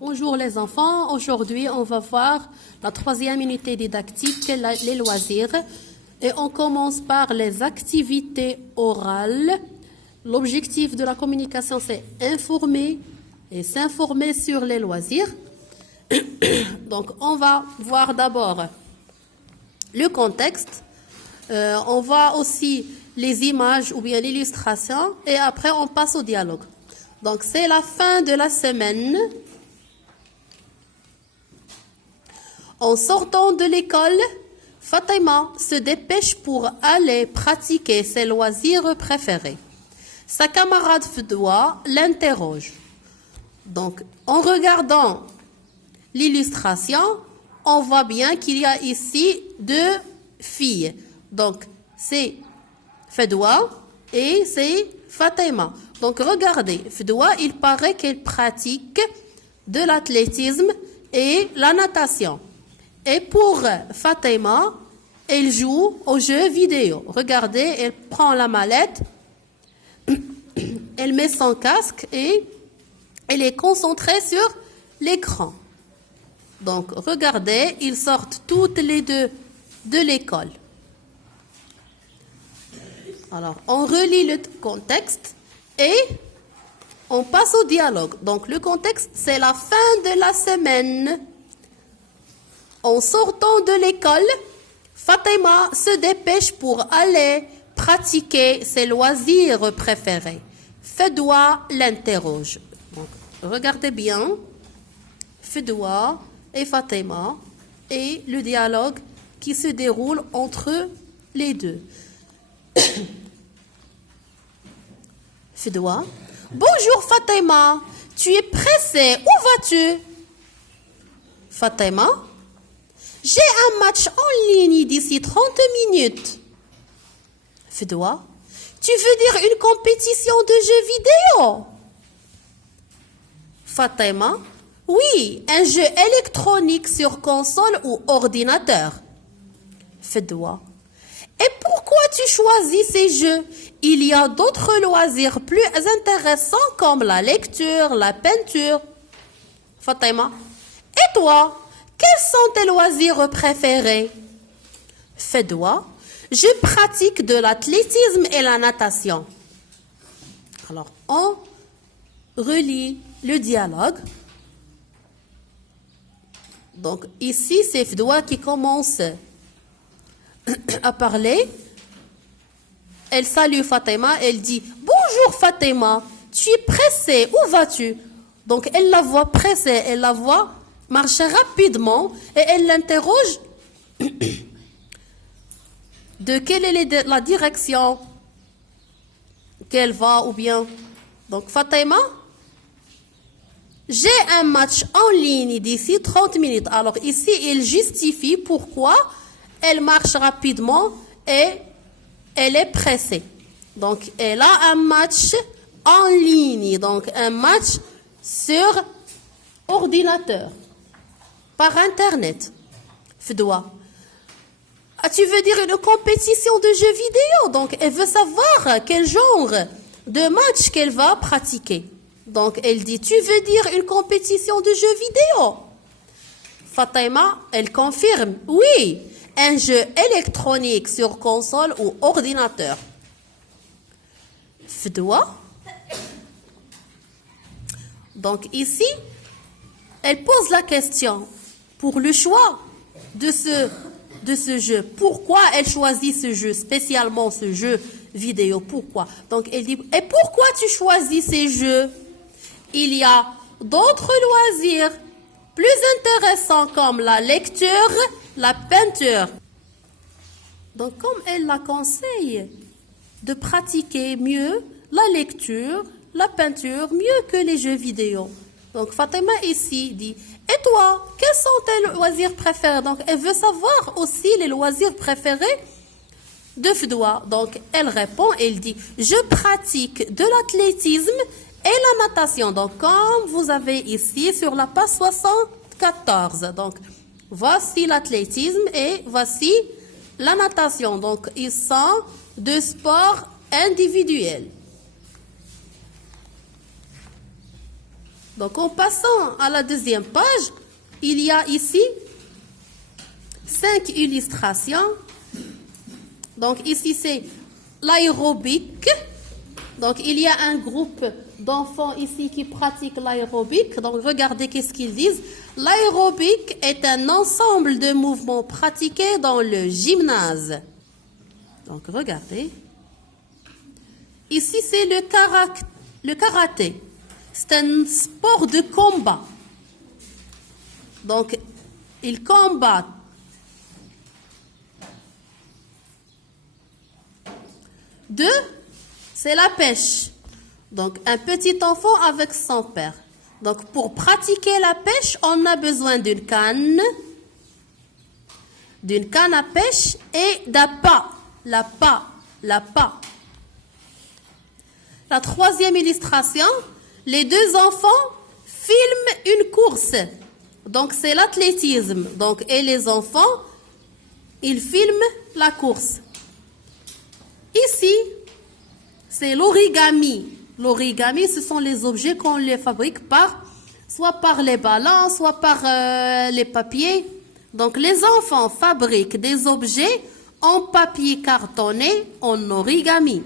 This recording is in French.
Bonjour les enfants, aujourd'hui on va voir la troisième unité didactique, les loisirs. Et on commence par les activités orales. L'objectif de la communication c'est informer et s'informer sur les loisirs. Donc on va voir d'abord le contexte, on voit aussi les images ou bien l'illustration et après on passe au dialogue. Donc c'est la fin de la semaine. En sortant de l'école, Fatima se dépêche pour aller pratiquer ses loisirs préférés. Sa camarade Fdoua l'interroge. Donc, en regardant l'illustration, on voit bien qu'il y a ici deux filles. Donc, c'est Fdoua et c'est Fatima. Donc, regardez, Fdoua, il paraît qu'elle pratique de l'athlétisme et la natation. Et pour Fatima, elle joue aux jeux vidéo. Regardez, elle prend la mallette, elle met son casque et elle est concentrée sur l'écran. Donc, regardez, ils sortent toutes les deux de l'école. Alors, on relit le contexte et on passe au dialogue. Donc, le contexte, c'est la fin de la semaine. En sortant de l'école, Fatima se dépêche pour aller pratiquer ses loisirs préférés. Fdoua l'interroge. Donc, regardez bien, Fdoua et Fatima et le dialogue qui se déroule entre les deux. Fdoua, bonjour Fatima, tu es pressée, où vas-tu? Fatima, j'ai un match en ligne d'ici 30 minutes. Fdoua, tu veux dire une compétition de jeux vidéo? Fatima, oui, un jeu électronique sur console ou ordinateur. Fdoua, et pourquoi tu choisis ces jeux? Il y a d'autres loisirs plus intéressants comme la lecture, la peinture. Fatima, et toi? Quels sont tes loisirs préférés? Fdoua, je pratique de l'athlétisme et la natation. Alors, on relit le dialogue. Donc, ici, c'est Fdoua qui commence à parler. Elle salue Fatima, elle dit « Bonjour Fatima, tu es pressée, où vas-tu ?» Donc, elle la voit pressée, elle la voit marcher rapidement et elle l'interroge de quelle est la direction qu'elle va ou bien. Donc Fatima, j'ai un match en ligne d'ici 30 minutes. Alors ici, il justifie pourquoi elle marche rapidement et elle est pressée. Donc elle a un match en ligne, donc un match sur ordinateur. Par Internet. Fdoua. Ah, tu veux dire une compétition de jeux vidéo? Donc, elle veut savoir quel genre de match qu'elle va pratiquer. Donc, elle dit, tu veux dire une compétition de jeux vidéo? Fatima, elle confirme, oui, un jeu électronique sur console ou ordinateur. Fdoua. Donc, ici, elle pose la question pour le choix de ce jeu. Pourquoi elle choisit ce jeu, spécialement ce jeu vidéo? Pourquoi? Donc, elle dit, et pourquoi tu choisis ces jeux? Il y a d'autres loisirs plus intéressants comme la lecture, la peinture. Donc, comme elle la conseille de pratiquer mieux la lecture, la peinture, mieux que les jeux vidéo. Donc, Fatima ici dit, et toi, quels sont tes loisirs préférés? Donc, elle veut savoir aussi les loisirs préférés de Fdoua. Donc, elle répond, elle dit, je pratique de l'athlétisme et la natation. Donc, comme vous avez ici sur la page 74. Donc, voici l'athlétisme et voici la natation. Donc, ils sont de sports individuels. Donc, en passant à la deuxième page, il y a ici 5 illustrations. Donc, ici, c'est l'aérobic. Donc, il y a un groupe d'enfants ici qui pratiquent l'aérobic. Donc, regardez qu'est-ce qu'ils disent. L'aérobic est un ensemble de mouvements pratiqués dans le gymnase. Donc, regardez. Ici, c'est le karaté. C'est un sport de combat. Donc, ils combattent. 2, c'est la pêche. Donc, un petit enfant avec son père. Donc, pour pratiquer la pêche, on a besoin d'une canne à pêche et d'appât. La pas. La troisième illustration, les deux enfants filment une course. Donc, c'est l'athlétisme. Donc, et les enfants, ils filment la course. Ici, c'est l'origami. L'origami, ce sont les objets qu'on les fabrique soit par les ballons, soit par les papiers. Donc, les enfants fabriquent des objets en papier cartonné en origami.